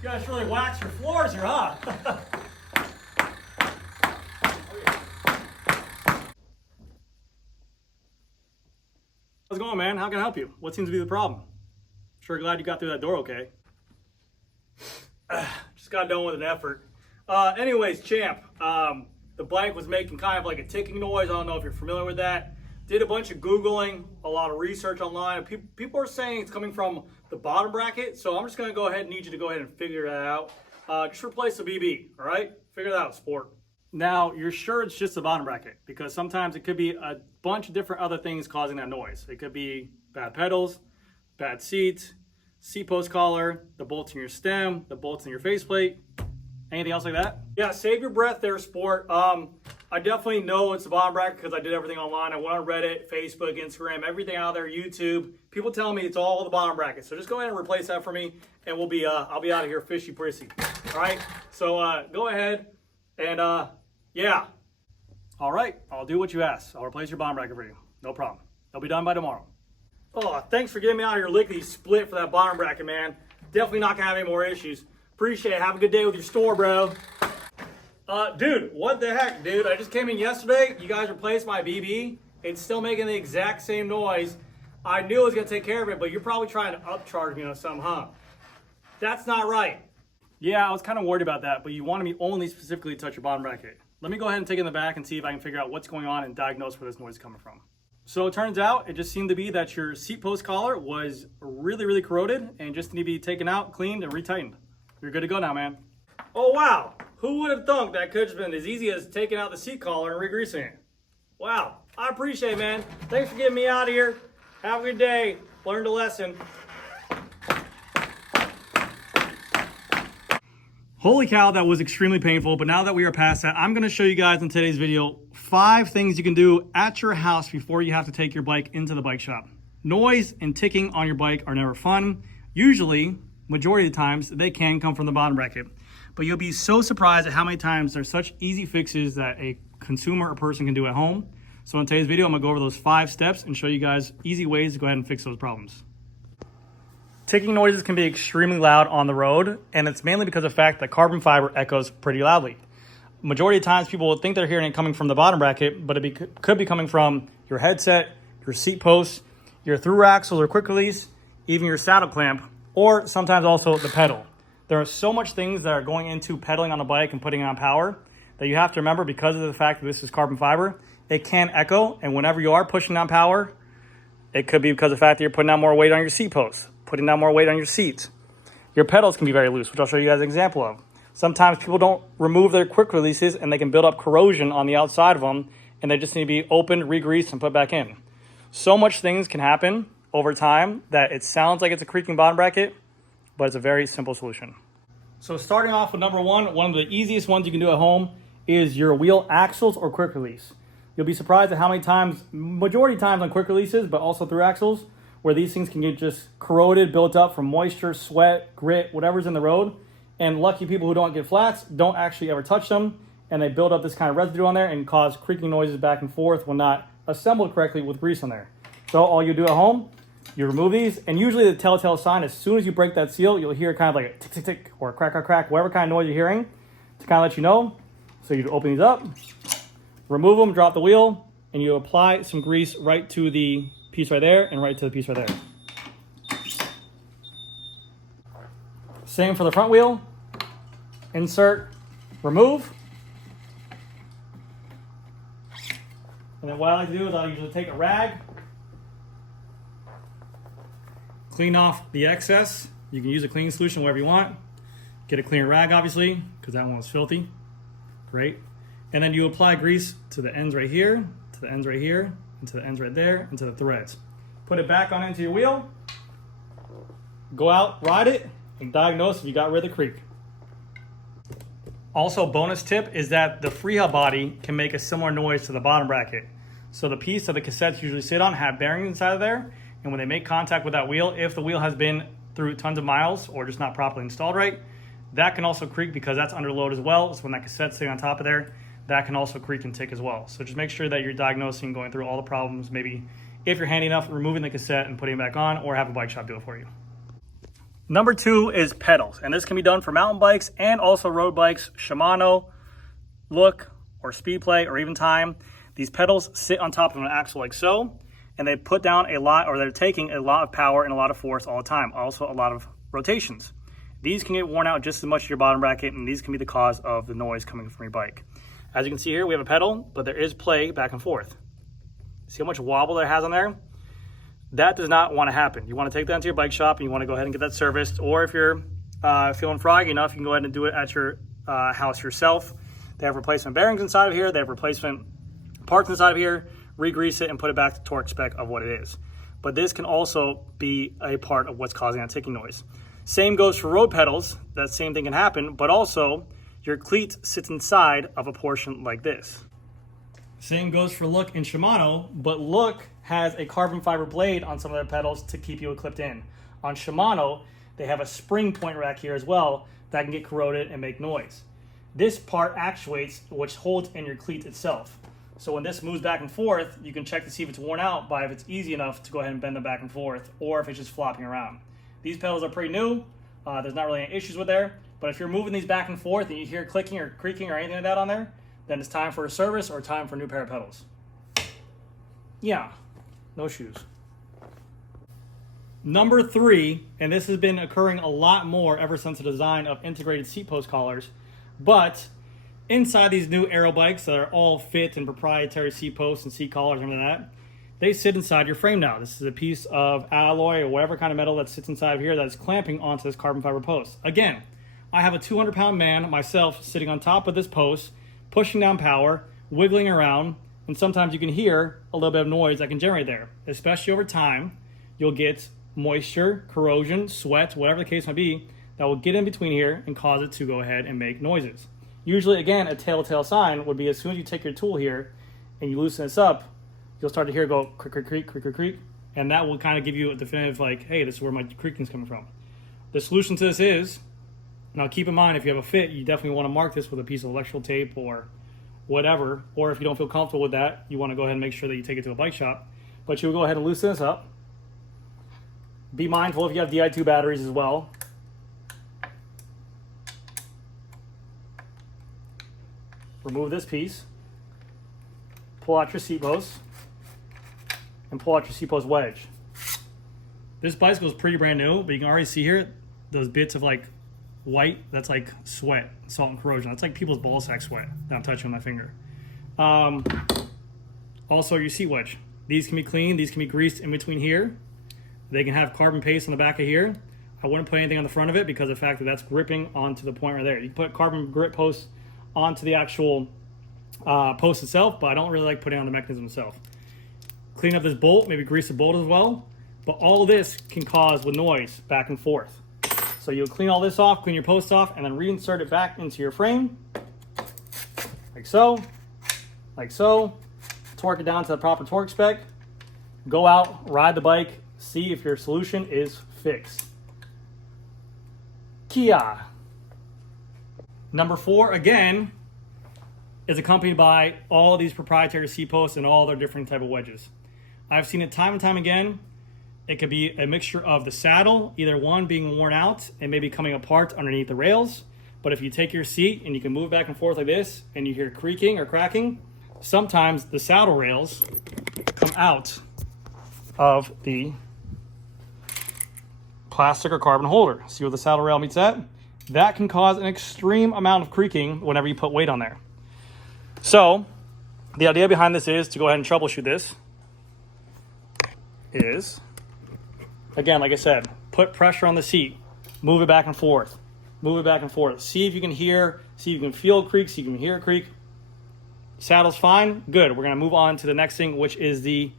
You guys really wax your floors here, huh? How's it going, man? How can I help you? What seems to be the problem? Sure glad you got through that door okay. Just got done with an effort. Anyways, champ, the bike was making kind of like a ticking noise. I don't know if you're familiar with that. Did a bunch of Googling, a lot of research online. People are saying it's coming from the bottom bracket, so I'm just gonna go ahead and need you to go ahead and figure that out. Just replace the BB, all right? Figure that out, sport. Now, you're sure it's just the bottom bracket, because sometimes it could be a bunch of different other things causing that noise. It could be bad pedals, bad seats, seat post collar, the bolts in your stem, the bolts in your faceplate. Anything else like that? Yeah, save your breath there, sport. I definitely know it's the bottom bracket because I did everything online. I went on Reddit, Facebook, Instagram, everything out there, YouTube. People tell me it's all the bottom bracket. So just go ahead and replace that for me, and I'll be out of here fishy prissy. All right. So go ahead and yeah. All right. I'll do what you asked. I'll replace your bottom bracket for you. No problem. It'll be done by tomorrow. Oh, thanks for getting me out of here lickety split for that bottom bracket, man. Definitely not gonna have any more issues. Appreciate it. Have a good day with your store, bro. Dude, what the heck, dude? I just came in yesterday. You guys replaced my BB. It's still making the exact same noise. I knew I was gonna take care of it, but you're probably trying to upcharge me on something, huh? That's not right. Yeah, I was kind of worried about that, but you wanted me only specifically to touch your bottom bracket. Let me go ahead and take it in the back and see if I can figure out what's going on and diagnose where this noise is coming from. So it turns out it just seemed to be that your seat post collar was really, really corroded and just need to be taken out, cleaned, and retightened. You're good to go now, man. Oh, wow. Who would have thunk that could have been as easy as taking out the seat collar and re-greasing it? Wow. I appreciate it, man. Thanks for getting me out of here. Have a good day. Learned a lesson. Holy cow, that was extremely painful. But now that we are past that, I'm going to show you guys in today's video 5 things you can do at your house before you have to take your bike into the bike shop. Noise and ticking on your bike are never fun. Usually, majority of the times, they can come from the bottom bracket. But you'll be so surprised at how many times there's such easy fixes that a consumer or person can do at home. So in today's video, I'm gonna go over those 5 steps and show you guys easy ways to go ahead and fix those problems. Ticking noises can be extremely loud on the road, and it's mainly because of the fact that carbon fiber echoes pretty loudly. Majority of times people will think they're hearing it coming from the bottom bracket, but it could be coming from your headset, your seat posts, your through axles or quick release, even your saddle clamp, or sometimes also the pedal. There are so much things that are going into pedaling on the bike and putting on power that you have to remember, because of the fact that this is carbon fiber, it can echo. And whenever you are pushing on power, it could be because of the fact that you're putting down more weight on your seat posts, putting down more weight on your seats. Your pedals can be very loose, which I'll show you guys an example of. Sometimes people don't remove their quick releases and they can build up corrosion on the outside of them, and they just need to be opened, re-greased, and put back in. So much things can happen over time that it sounds like it's a creaking bottom bracket, but it's a very simple solution. So starting off with number 1, one of the easiest ones you can do at home is your wheel axles or quick release. You'll be surprised at how many times, majority of times on quick releases, but also through axles, where these things can get just corroded, built up from moisture, sweat, grit, whatever's in the road. And lucky people who don't get flats don't actually ever touch them, and they build up this kind of residue on there and cause creaking noises back and forth when not assembled correctly with grease on there. So all you do at home, you remove these, and usually the telltale sign, as soon as you break that seal, you'll hear kind of like a tick, tick, tick, or a crack, crack, crack, whatever kind of noise you're hearing to kind of let you know. So you open these up, remove them, drop the wheel, and you apply some grease right to the piece right there and right to the piece right there. Same for the front wheel. Insert, remove. And then what I like to do is I'll usually take a rag, clean off the excess. You can use a cleaning solution, whatever you want. Get a clean rag, obviously, because that one was filthy. Great. And then you apply grease to the ends right here, to the ends right here, and to the ends right there, and to the threads. Put it back on into your wheel. Go out, ride it, and diagnose if you got rid of the creak. Also, bonus tip is that the freehub body can make a similar noise to the bottom bracket. So the piece that the cassettes usually sit on have bearings inside of there, and when they make contact with that wheel, if the wheel has been through tons of miles or just not properly installed right, that can also creak because that's under load as well. So when that cassette's sitting on top of there, that can also creak and tick as well. So just make sure that you're diagnosing, going through all the problems, maybe if you're handy enough, removing the cassette and putting it back on, or have a bike shop do it for you. Number 2 is pedals, and this can be done for mountain bikes and also road bikes. Shimano, Look, or Speedplay, or even Time. These pedals sit on top of an axle like so, and they put down a lot, or they're taking a lot of power and a lot of force all the time, also a lot of rotations. These can get worn out just as much as your bottom bracket, and these can be the cause of the noise coming from your bike. As you can see here, we have a pedal, but there is play back and forth. See how much wobble that has on there? That does not want to happen. You want to take that into your bike shop and you want to go ahead and get that serviced, or if you're feeling froggy enough, you can go ahead and do it at your house yourself. They have replacement bearings inside of here. They have replacement parts inside of here. Re-grease it and put it back to torque spec of what it is. But this can also be a part of what's causing that ticking noise. Same goes for road pedals. That same thing can happen, but also your cleat sits inside of a portion like this. Same goes for Look and Shimano, but Look has a carbon fiber blade on some of their pedals to keep you clipped in. On Shimano, they have a spring point rack here as well that can get corroded and make noise. This part actuates, which holds in your cleat itself. So when this moves back and forth, you can check to see if it's worn out by if it's easy enough to go ahead and bend them back and forth, or if it's just flopping around. These pedals are pretty new. There's not really any issues with there, but if you're moving these back and forth and you hear clicking or creaking or anything like that on there, then it's time for a service or time for a new pair of pedals. Yeah, no shoes. Number 3, and this has been occurring a lot more ever since the design of integrated seat post collars, but inside these new aero bikes that are all fit and proprietary seat posts and seat collars and that, they sit inside your frame now. This is a piece of alloy or whatever kind of metal that sits inside of here that is clamping onto this carbon fiber post. Again, I have a 200-pound man myself sitting on top of this post, pushing down power, wiggling around, and sometimes you can hear a little bit of noise that can generate there. Especially over time, you'll get moisture, corrosion, sweat, whatever the case might be, that will get in between here and cause it to go ahead and make noises. Usually, again, a telltale sign would be as soon as you take your tool here and you loosen this up, you'll start to hear it go creak, creak, creak, creak, creak, creak, and that will kind of give you a definitive, like, hey, this is where my creaking is coming from. The solution to this is, now keep in mind, if you have a fit, you definitely want to mark this with a piece of electrical tape or whatever, or if you don't feel comfortable with that, you want to go ahead and make sure that you take it to a bike shop. But you'll go ahead and loosen this up. Be mindful if you have Di2 batteries as well. Remove this piece. Pull out your seat post. And pull out your seat post wedge. This bicycle is pretty brand new, but you can already see here those bits of like white, that's like sweat, salt and corrosion. That's like people's ball sack sweat that I'm touching with my finger. Also your seat wedge. These can be cleaned, these can be greased in between here. They can have carbon paste on the back of here. I wouldn't put anything on the front of it because of the fact that that's gripping onto the point right there. You can put carbon grip posts onto the actual post itself, but I don't really like putting on the mechanism itself. Clean up this bolt, maybe grease the bolt as well. But all of this can cause with noise back and forth. So you'll clean all this off, clean your post off, and then reinsert it back into your frame. Like so. Like so. Torque it down to the proper torque spec. Go out, ride the bike, see if your solution is fixed. Kia. Number 4, again, is accompanied by all of these proprietary seat posts and all their different type of wedges. I've seen it time and time again. It could be a mixture of the saddle, either one being worn out and maybe coming apart underneath the rails. But if you take your seat and you can move back and forth like this and you hear creaking or cracking, sometimes the saddle rails come out of the plastic or carbon holder. See where the saddle rail meets that? That can cause an extreme amount of creaking whenever you put weight on there. So the idea behind this is to go ahead and troubleshoot this is, again, like I said, put pressure on the seat, move it back and forth, move it back and forth. See if you can hear, see if you can feel a creak, see if you can hear a creak. Saddle's fine, good. We're gonna move on to the next thing, which is the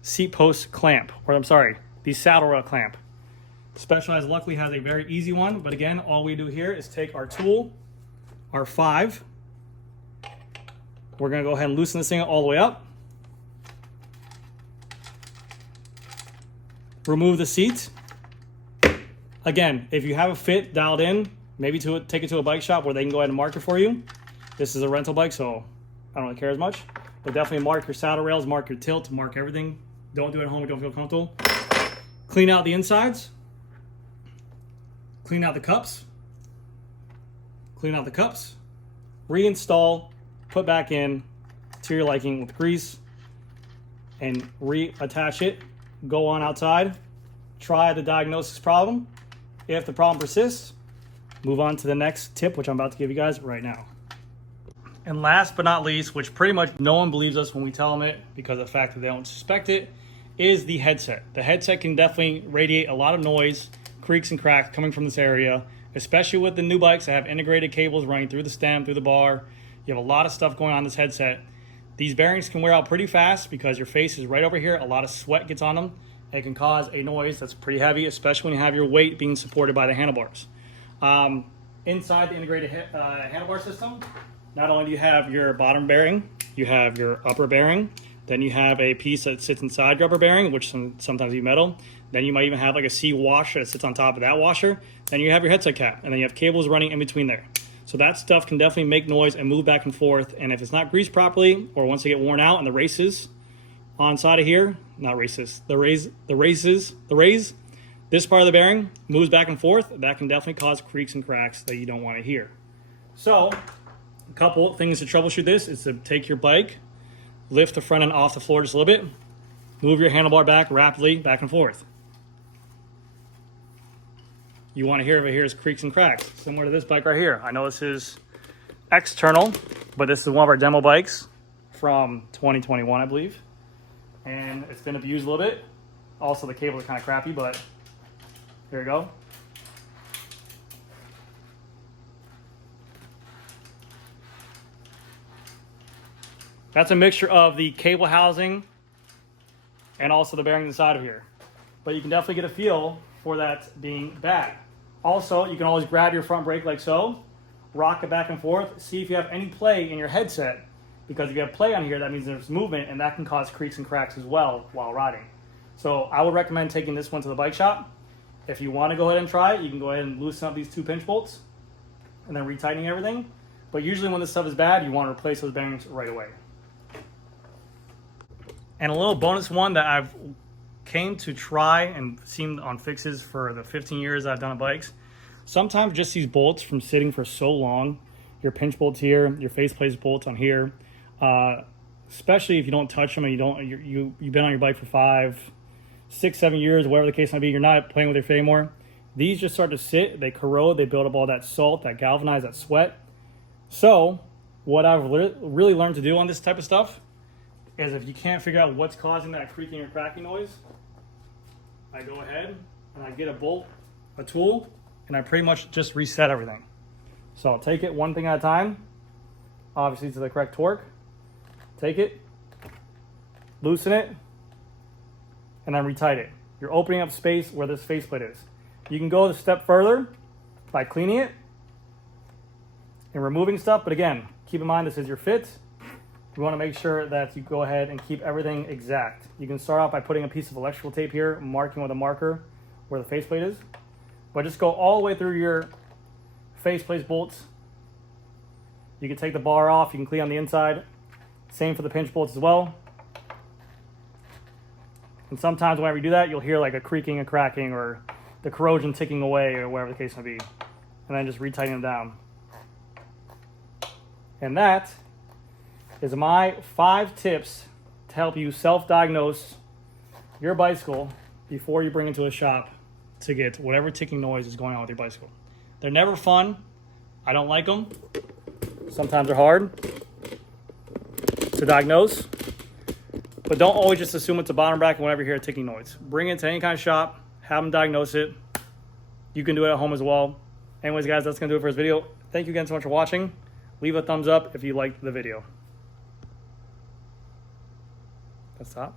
seat post clamp, or I'm sorry, the saddle rail clamp. Specialized luckily has a very easy one, but again, all we do here is take our tool, our 5. We're gonna go ahead and loosen this thing all the way up. Remove the seat. Again, if you have a fit dialed in, maybe take it to a bike shop where they can go ahead and mark it for you. This is a rental bike, so I don't really care as much. But definitely mark your saddle rails, mark your tilt, mark everything. Don't do it at home if you don't feel comfortable. Clean out the insides. clean out the cups, reinstall, put back in to your liking with grease, and reattach it. Go on outside, try to diagnose this problem. If the problem persists, move on to the next tip, which I'm about to give you guys right now. And last but not least, which pretty much no one believes us when we tell them it because of the fact that they don't suspect it, is the headset. The headset can definitely radiate a lot of noise, creaks and cracks coming from this area, especially with the new bikes that have integrated cables running through the stem, through the bar. You have a lot of stuff going on in this headset. These bearings can wear out pretty fast because your face is right over here. A lot of sweat gets on them. It can cause a noise that's pretty heavy, especially when you have your weight being supported by the handlebars. Inside the integrated handlebar system, not only do you have your bottom bearing, you have your upper bearing, then you have a piece that sits inside your upper bearing, which sometimes is metal. Then you might even have like a C washer that sits on top of that washer. Then you have your headset cap, and then you have cables running in between there. So that stuff can definitely make noise and move back and forth. And if it's not greased properly, or once they get worn out and the races on side of here, not races, the raise, this part of the bearing moves back and forth, that can definitely cause creaks and cracks that you don't want to hear. So a couple things to troubleshoot this is to take your bike, lift the front end off the floor just a little bit, move your handlebar back rapidly, back and forth. You want to hear if it hears creaks and cracks, similar to this bike right here. I know this is external, but this is one of our demo bikes from 2021, I believe. And it's been abused a little bit. Also, the cables are kind of crappy, but here we go. That's a mixture of the cable housing and also the bearing inside of here. But you can definitely get a feel for that being bad. Also, you can always grab your front brake like so, rock it back and forth, see if you have any play in your headset, because if you have play on here, that means there's movement, and that can cause creaks and cracks as well while riding. So I would recommend taking this one to the bike shop. If you want to go ahead and try it, you can go ahead and loosen up these 2 pinch bolts and then retightening everything. But usually when this stuff is bad, you want to replace those bearings right away. And a little bonus one that I've came to try and seen on fixes for the 15 years I've done on bikes. Sometimes just these bolts from sitting for so long, your pinch bolts here, your faceplate bolts on here, especially if you don't touch them and you've been on your bike for 5, 6, 7 years, whatever the case might be, you're not playing with your fit anymore. These just start to sit, they corrode, they build up all that salt, that galvanize, that sweat. So what I've really learned to do on this type of stuff is if you can't figure out what's causing that creaking or cracking noise, I go ahead and I get a tool, and I pretty much just reset everything. So I'll take it one thing at a time, obviously to the correct torque, take it, loosen it, and then retight it. You're opening up space where this faceplate is. You can go a step further by cleaning it and removing stuff, but again, keep in mind this is your fit. You want to make sure that you go ahead and keep everything exact. You can start off by putting a piece of electrical tape here, marking with a marker where the faceplate is. But just go all the way through your faceplate bolts. You can take the bar off, you can clean on the inside. Same for the pinch bolts as well. And sometimes whenever you do that, you'll hear like a creaking and cracking or the corrosion ticking away or whatever the case may be. And then just retightening them down. And that is my 5 tips to help you self-diagnose your bicycle before you bring it to a shop to get whatever ticking noise is going on with your bicycle. They're never fun. I don't like them. Sometimes they're hard to diagnose. But don't always just assume it's a bottom bracket whenever you hear a ticking noise. Bring it to any kind of shop, have them diagnose it. You can do it at home as well. Anyways, guys, that's going to do it for this video. Thank you again so much for watching. Leave a thumbs up if you liked the video. That's top.